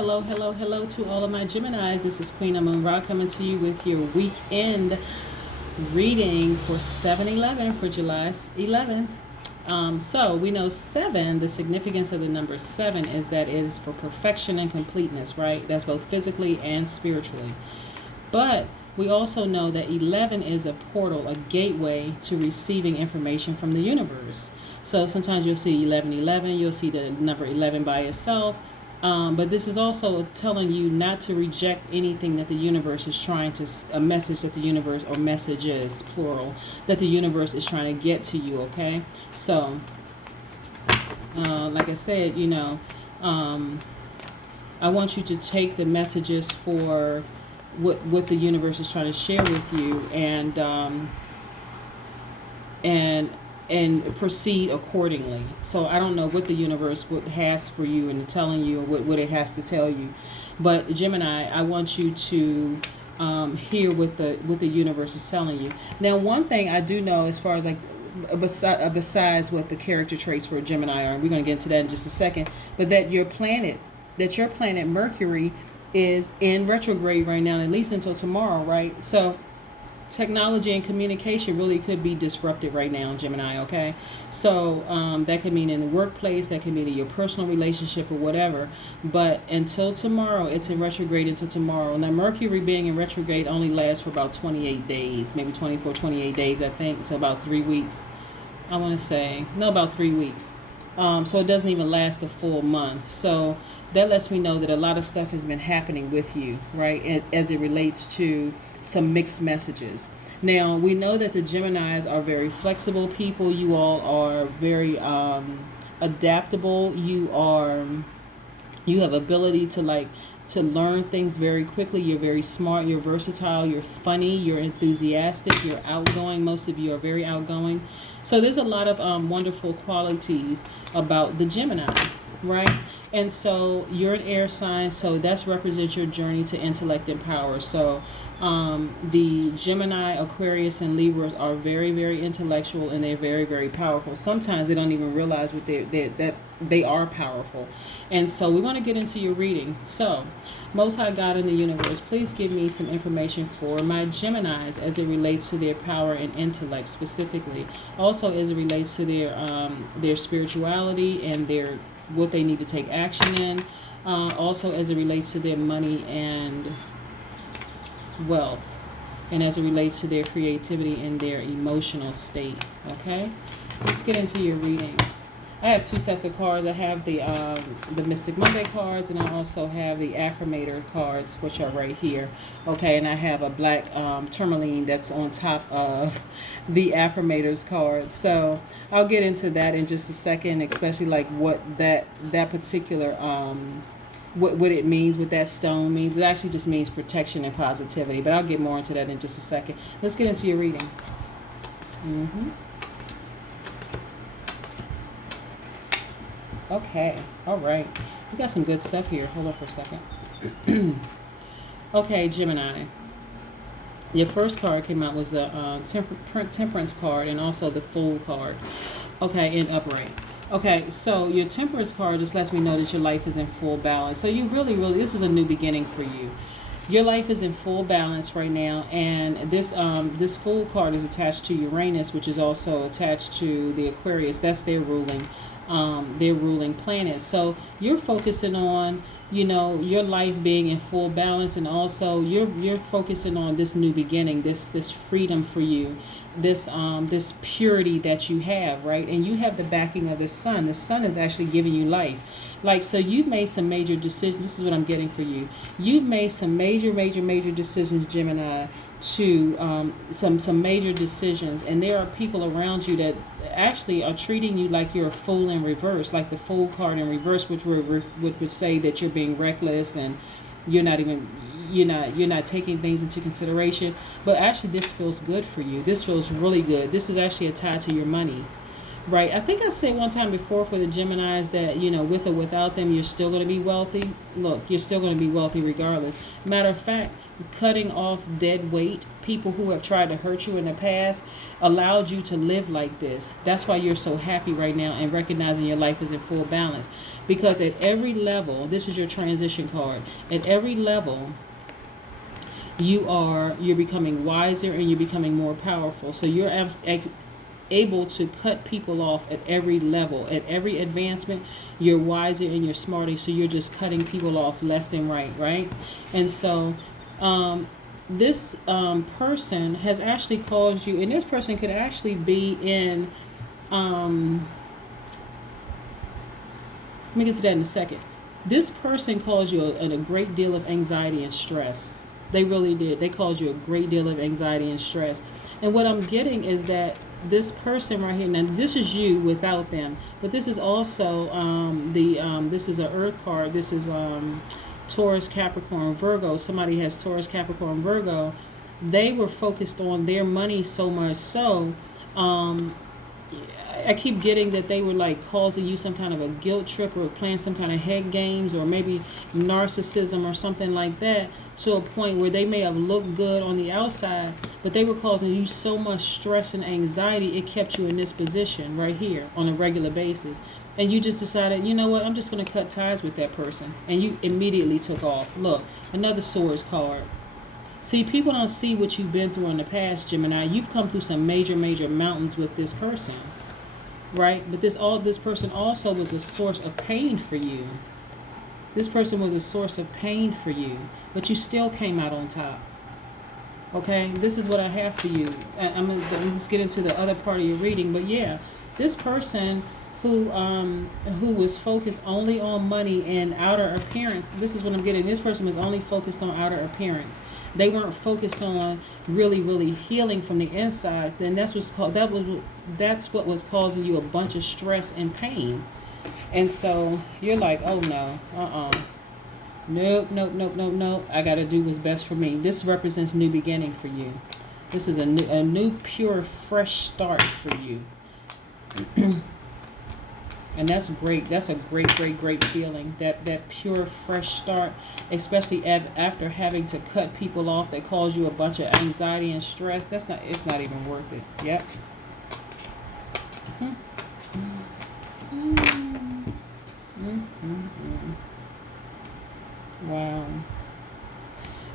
Hello, hello, hello to all of my Geminis. This is Queen Amun Ra coming to you with your weekend reading for 7/11 for July 11th. So we know seven, the significance of the number seven is that it is for perfection and completeness, right? That's both physically and spiritually. But we also know that 11 is a portal, a gateway to receiving information from the universe. So sometimes you'll see 1111, you'll see the number 11 by itself. But this is also telling you not to reject anything that the universe is trying to, a message that the universe, or messages, plural, that the universe is trying to get to you, okay? So, like I said, I want you to take the messages for what the universe is trying to share with you, and proceed accordingly. So I don't know what the universe has for you and telling you, or what it has to tell you, but Gemini, I want you to hear what the universe is telling you. Now, one thing I do know, as far as like besides what the character traits for Gemini are, and we're going to get into that in just a second, but that your planet Mercury is in retrograde right now, at least until tomorrow, right? So technology and communication really could be disrupted right now, Gemini, okay? So that could mean in the workplace, that could mean in your personal relationship or whatever. But until tomorrow, it's in retrograde until tomorrow. Now, Mercury being in retrograde only lasts for about 28 days, maybe 24, 28 days, I think. So about 3 weeks, I want to say. No, about 3 weeks. So it doesn't even last a full month. So that lets me know that a lot of stuff has been happening with you, right, as it relates to some mixed messages. Now, we know that the Geminis are very flexible people. You all are very adaptable. You have ability to learn things very quickly. You're very smart. You're versatile. You're funny. You're enthusiastic. You're outgoing. Most of you are very outgoing. So there's a lot of wonderful qualities about the Gemini, right? And so you're an air sign, so that's represents your journey to intellect and power. So the Gemini, Aquarius, and Libras are very, very intellectual, and they're very, very powerful. Sometimes they don't even realize that they are powerful. And so we want to get into your reading. So, Most High God in the universe, please give me some information for my Geminis as it relates to their power and intellect specifically. Also as it relates to their spirituality and what they need to take action in. Also as it relates to their money and wealth, and as it relates to their creativity and their emotional state. Okay, let's get into your reading. I have two sets of cards. I have the Mystic Monday cards, and I also have the Affirmator cards, which are right here. Okay, and I have a black tourmaline that's on top of the Affirmators cards. So I'll get into that in just a second, especially like what that particular what it means, what that stone means. It actually just means protection and positivity, but I'll get more into that in just a second. Let's get into your reading. Okay, all right. We got some good stuff here. Hold on for a second. Okay, Gemini. Your first card came out was the Temperance card, and also the Fool card. Okay, in upright. Okay, so your Temperance card just lets me know that your life is in full balance. So you really, this is a new beginning for you. Your life is in full balance right now, and this Fool card is attached to Uranus, which is also attached to the Aquarius. That's their ruling planet. So you're focusing on, your life being in full balance, and also you're focusing on this new beginning, this freedom for you, this purity that you have, right? And you have the backing of the sun. The sun is actually giving you life. So you've made some major decisions. This is what I'm getting for you. You've made some major decisions, Gemini, to some major decisions, and there are people around you that actually are treating you like you're a fool in reverse, like the Fool card in reverse, which would say that you're being reckless and you're not taking things into consideration. But actually, this feels good for you. This feels really good. This is actually a tie to your money, Right. I think I said one time before for the Geminis that, with or without them, you're still going to be wealthy. Look, you're still going to be wealthy regardless. Matter of fact, cutting off dead weight, people who have tried to hurt you in the past, allowed you to live like this. That's why you're so happy right now and recognizing your life is in full balance. Because at every level, this is your transition card. At every level, you're becoming wiser and you're becoming more powerful. So you're able to cut people off at every level. At every advancement, you're wiser and you're smarter, so you're just cutting people off left and right? And so this person has actually caused you, and this person could actually be in, let me get to that in a second. This person caused you a great deal of anxiety and stress. They really did. They caused you a great deal of anxiety and stress. And what I'm getting is that this person right here, now this is you without them, but this is also this is an earth card. This is Taurus, Capricorn, Virgo. Somebody has Taurus, Capricorn, Virgo. They were focused on their money so much so I keep getting that they were like causing you some kind of a guilt trip or playing some kind of head games or maybe narcissism or something like that, to a point where they may have looked good on the outside, but they were causing you so much stress and anxiety, it kept you in this position right here on a regular basis. And you just decided, you know what, I'm just going to cut ties with that person. And you immediately took off. Look, another swords card. See, people don't see what you've been through in the past, Gemini. You've come through some major mountains with this person, right? But this person also was a source of pain for you. This person was a source of pain for you, but you still came out on top. Okay, this is what I have for you. I'm gonna just get into the other part of your reading, but yeah, this person who was focused only on money and outer appearance. This is what I'm getting. This person was only focused on outer appearance. They weren't focused on really healing from the inside. Then that's what was causing you a bunch of stress and pain. And so you're like, oh no, nope. I got to do what's best for me. This represents new beginning for you. This is a new pure, fresh start for you. And that's great. That's a great feeling. That pure, fresh start, especially after having to cut people off that cause you a bunch of anxiety and stress. It's not even worth it. Yep. Wow.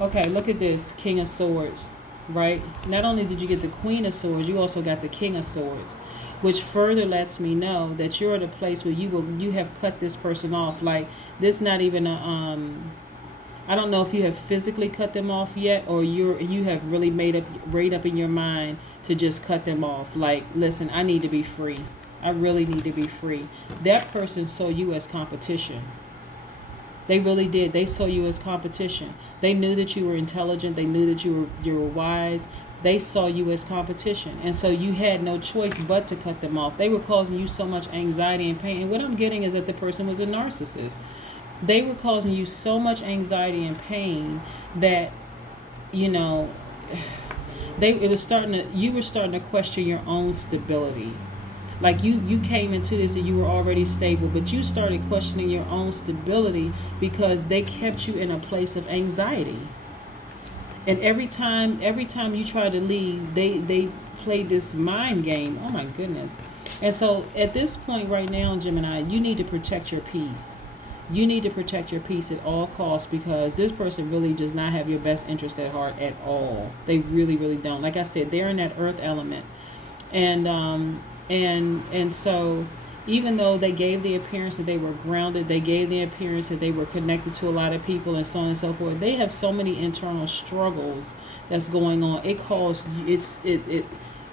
Okay, look at this. King of Swords, right? Not only did you get the Queen of Swords, you also got the King of Swords, which further lets me know that you're at a place where you have cut this person off. Like, this not even I don't know if you have physically cut them off yet, or you have really made up in your mind to just cut them off. Like, listen, I need to be free. I really need to be free. That person saw you as competition. They really did. They saw you as competition. They knew that you were intelligent. They knew that you were wise. They saw you as competition. And so you had no choice but to cut them off. They were causing you so much anxiety and pain. And what I'm getting is that the person was a narcissist. They were causing you so much anxiety and pain that, you were starting to question your own stability. Like you came into this and you were already stable, but you started questioning your own stability because they kept you in a place of anxiety. And every time you try to leave, they play this mind game. Oh my goodness. And so at this point right now, Gemini, you need to protect your peace. You need to protect your peace at all costs, because this person really does not have your best interest at heart at all. They really don't. Like I said, they're in that earth element. And so even though they gave the appearance that they were grounded, they gave the appearance that they were connected to a lot of people and so on and so forth, they have so many internal struggles that's going on. It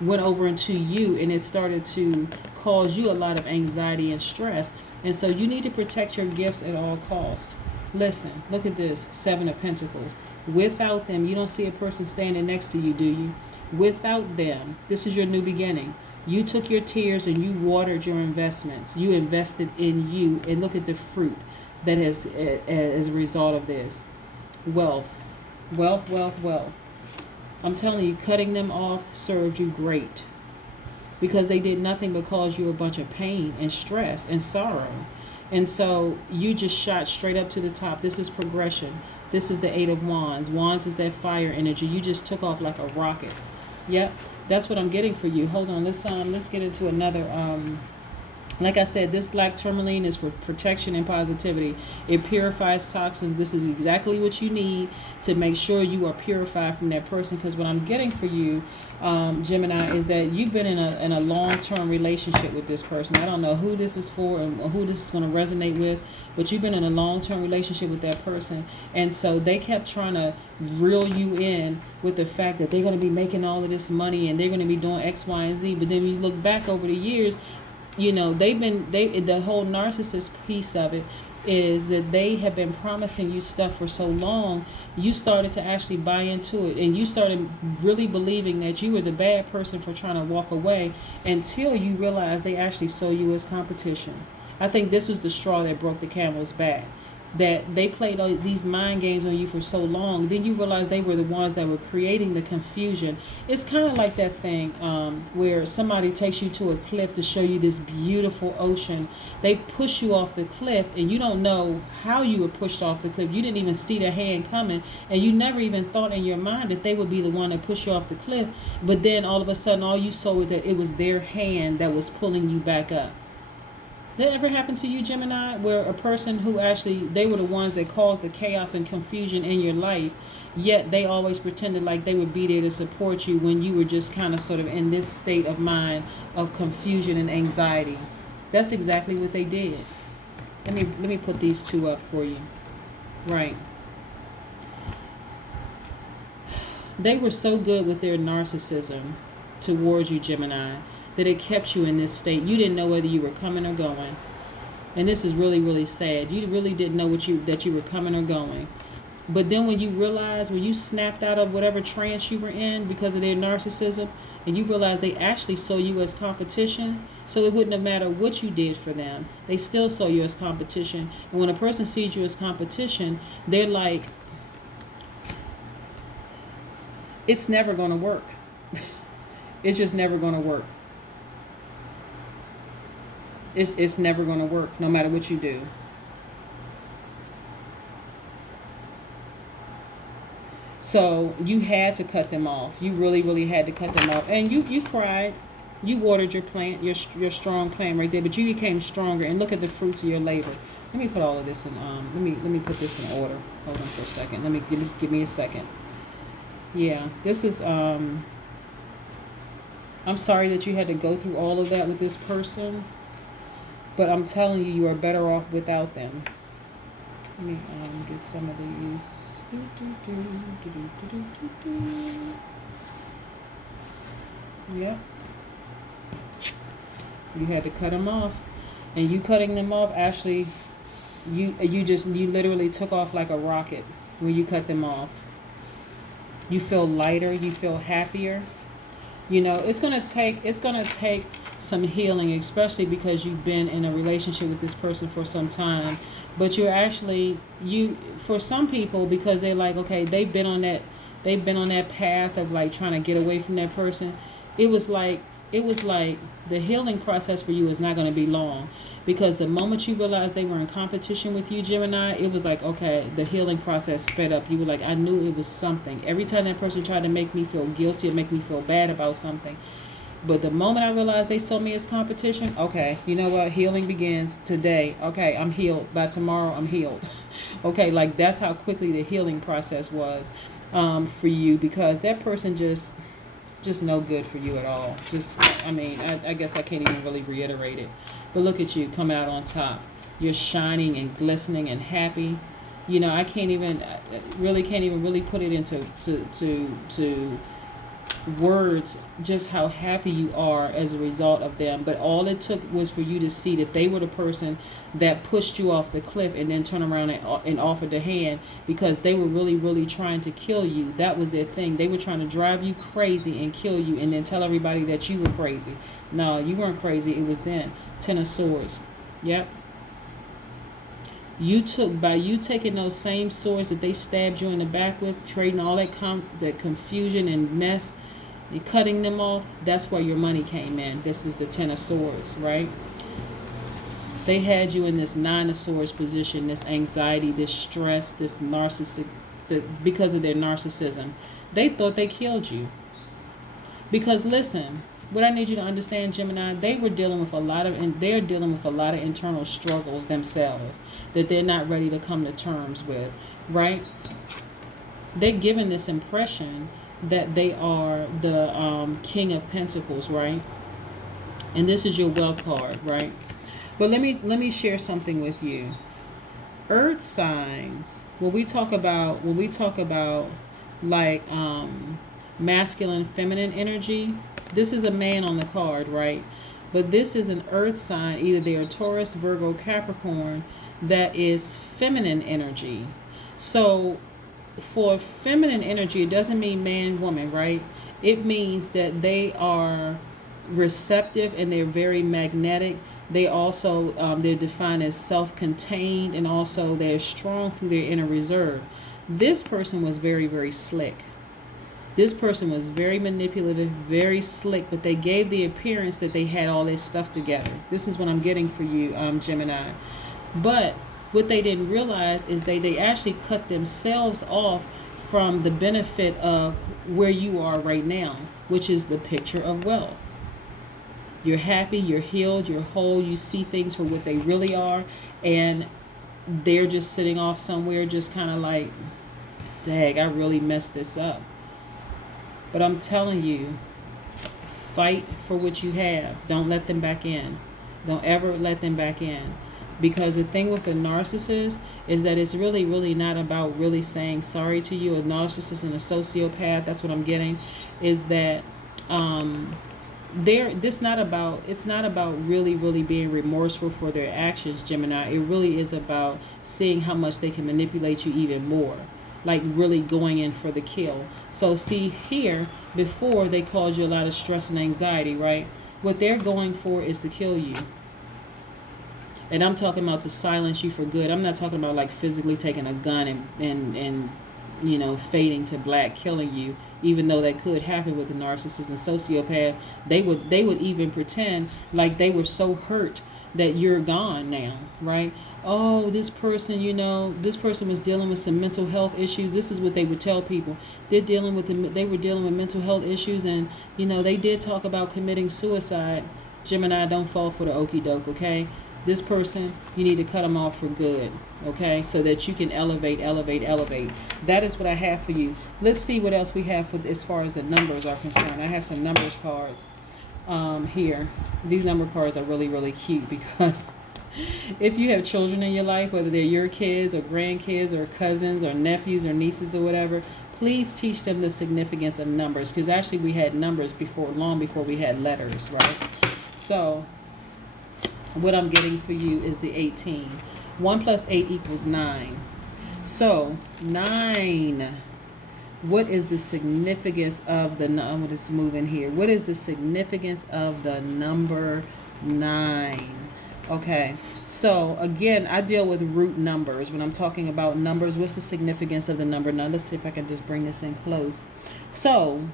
went over into you, and it started to cause you a lot of anxiety and stress. And so you need to protect your gifts at all costs. Listen, look at this, 7 of Pentacles. Without them, you don't see a person standing next to you, do you? Without them, this is your new beginning. You took your tears and you watered your investments. You invested in you, and look at the fruit that has as a result of this. Wealth. I'm telling you, cutting them off served you great, because they did nothing but cause you a bunch of pain and stress and sorrow. And so you just shot straight up to the top. This is progression. This is the Eight of Wands. Wands is that fire energy. You just took off like a rocket. Yep, that's what I'm getting for you. Hold on, let's get into another. Like I said, this black tourmaline is for protection and positivity. It purifies toxins. This is exactly what you need to make sure you are purified from that person. Because what I'm getting for you, Gemini, is that you've been in a long-term relationship with this person. I don't know who this is for and who this is going to resonate with, but you've been in a long-term relationship with that person. And so they kept trying to reel you in with the fact that they're going to be making all of this money and they're going to be doing X, Y, and Z. But then when you look back over the years, you know, the whole narcissist piece of it is that they have been promising you stuff for so long, you started to actually buy into it, and you started really believing that you were the bad person for trying to walk away until you realized they actually saw you as competition. I think this was the straw that broke the camel's back. That they played all these mind games on you for so long, then you realize they were the ones that were creating the confusion. It's kind of like that thing where somebody takes you to a cliff to show you this beautiful ocean. They push you off the cliff and you don't know how you were pushed off the cliff. You didn't even see their hand coming, and you never even thought in your mind that they would be the one that pushed you off the cliff. But then all of a sudden all you saw was that it was their hand that was pulling you back up. Did that ever happen to you, Gemini, where a person who actually, they were the ones that caused the chaos and confusion in your life, yet they always pretended like they would be there to support you when you were just kind of sort of in this state of mind of confusion and anxiety? That's exactly what they did. Let me put these two up for you. Right. They were so good with their narcissism towards you, Gemini, that it kept you in this state. You didn't know whether you were coming or going. And this is really, really sad. You really didn't know that you were coming or going. But then when you realized, when you snapped out of whatever trance you were in because of their narcissism, and you realized they actually saw you as competition, so it wouldn't have mattered what you did for them. They still saw you as competition. And when a person sees you as competition, they're like, it's never going to work. It's just never going to work. It's never going to work, no matter what you do. So you had to cut them off. You really, really had to cut them off. And you cried. You watered your plant, your strong plant right there. But you became stronger. And look at the fruits of your labor. Let me put all of this in. Let me put this in order. Hold on for a second. Give me a second. Yeah, this is. I'm sorry that you had to go through all of that with this person. But I'm telling you, you are better off without them. Let me get some of these. Yep. You had to cut them off. And you cutting them off, actually, you literally took off like a rocket when you cut them off. You feel lighter. You feel happier. You know, it's gonna take some healing, especially because you've been in a relationship with this person for some time. But for some people, because they're like, okay, they've been on that path of like trying to get away from that person. It was like the healing process for you is not going to be long, because the moment you realized they were in competition with you, Gemini, it was like, okay, the healing process sped up. You were like, I knew it was something. Every time that person tried to make me feel guilty or make me feel bad about something, but the moment I realized they saw me as competition, okay, you know what? Healing begins today. Okay, I'm healed. By tomorrow, I'm healed. Okay, like that's how quickly the healing process was for you, because that person just no good for you at all. I guess I can't even really reiterate it. But look at you coming out on top. You're shining and glistening and happy. You know, I can't even really put it into to words just how happy you are as a result of them. But all it took was for you to see that they were the person that pushed you off the cliff and then turn around and offered the hand, because they were really, really trying to kill you. That was their thing. They were trying to drive you crazy and kill you and then tell everybody that you were crazy. No, you weren't crazy. It was them. Ten of Swords. Yep. By you taking those same swords that they stabbed you in the back with, trading all that confusion and mess, You're cutting them off. That's where your money came in. This is the Ten of Swords, right? They had you in this Nine of Swords position, this anxiety, this stress, this narcissistic, because of their narcissism. They thought they killed you. Because listen, what I need you to understand, Gemini, they were dealing with and they're dealing with a lot of internal struggles themselves that they're not ready to come to terms with, right? They're given this impression that they are the King of Pentacles, right? And this is your wealth card, right? But let me share something with you. Earth signs, when we talk about like masculine, feminine energy, this is a man on the card, right? But this is an earth sign, either they're Taurus, Virgo, Capricorn, that is feminine energy. So for feminine energy, it doesn't mean man, woman, right? It means that they are receptive and they're very magnetic. They also, they're defined as self-contained, and also they're strong through their inner reserve. This person was very, very slick. This person was very manipulative, very slick, but they gave the appearance that they had all this stuff together. This is what I'm getting for you, Gemini. But what they didn't realize is they actually cut themselves off from the benefit of where you are right now, which is the picture of wealth. You're happy, you're healed, you're whole, you see things for what they really are, and they're just sitting off somewhere just kind of like, dang, I really messed this up. But I'm telling you, fight for what you have. Don't let them back in. Don't ever let them back in. Because the thing with a narcissist is that it's really, really not about really saying sorry to you. A narcissist and a sociopath, that's what I'm getting, is that it's not about really, really being remorseful for their actions, Gemini. It really is about seeing how much they can manipulate you even more, like really going in for the kill. So see here, before they caused you a lot of stress and anxiety, right? What they're going for is to kill you. And I'm talking about to silence you for good. I'm not talking about like physically taking a gun and you know, fading to black, killing you. Even though that could happen with a narcissist and sociopath, they would even pretend like they were so hurt that you're gone now, right? Oh, this person, you know, this person was dealing with some mental health issues. This is what they would tell people. They were dealing with mental health issues, and you know, they did talk about committing suicide. Gemini, don't fall for the okie doke, okay? This person, you need to cut them off for good, okay? So that you can elevate. That is what I have for you. Let's see what else we have for as far as the numbers are concerned. I have some numbers cards here. These number cards are really, really cute because if you have children in your life, whether they're your kids or grandkids or cousins or nephews or nieces or whatever, please teach them the significance of numbers, because actually we had numbers long before we had letters, right? So what I'm getting for you is the 18. 1 plus 8 equals 9. So 9. What is the significance of the? I'm going to move in here. What is the significance of the number 9? Okay. So again, I deal with root numbers when I'm talking about numbers. What's the significance of the number 9? Let's see if I can just bring this in close. So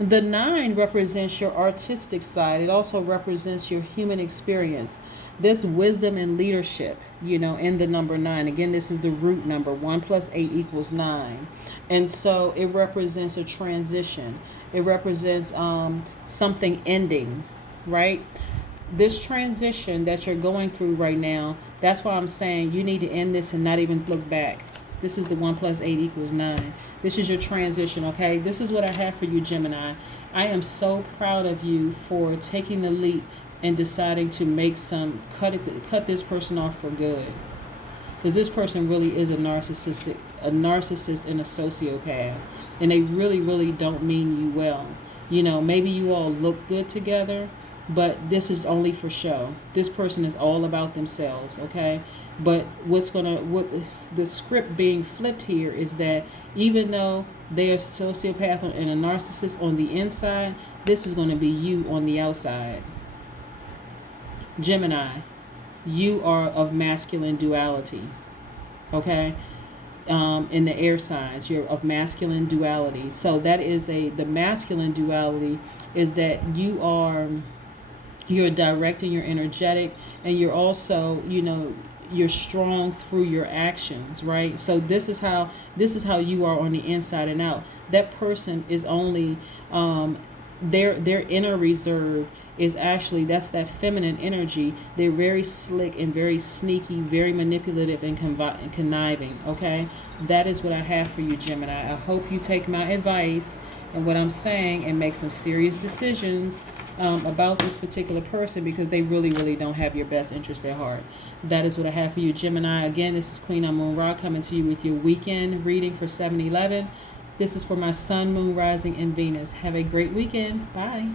the 9 represents your artistic side. It also represents your human experience. This wisdom and leadership, you know, in the number 9. Again, this is the root number. 1 plus 8 equals 9. And so it represents a transition. It represents something ending, right? This transition that you're going through right now, that's why I'm saying you need to end this and not even look back. This is the 1 plus 8 equals 9. This is your transition, okay? This is what I have for you, Gemini. I am so proud of you for taking the leap and deciding to make cut this person off for good. Because this person really is a narcissist and a sociopath. And they really, really don't mean you well. You know, maybe you all look good together, but this is only for show. This person is all about themselves, okay? But what the script being flipped here is that even though they are a sociopath and a narcissist on the inside, this is going to be you on the outside. Gemini, you are of masculine duality, okay? in the air signs. You're of masculine duality. So that is the masculine duality is that you're direct and you're energetic, and you're also, you're strong through your actions, right? So this is how you are on the inside and out. That person is only their inner reserve is actually, that's that feminine energy. They're very slick and very sneaky, very manipulative and conniving. Okay, that is what I have for you, Gemini. I hope you take my advice and what I'm saying and make some serious decisions about this particular person, because they really, really don't have your best interest at heart. That is what I have for you, Gemini. Again, this is Queen Amun Ra coming to you with your weekend reading for 7/11. This is for my sun, moon, rising, and Venus. Have a great weekend. Bye.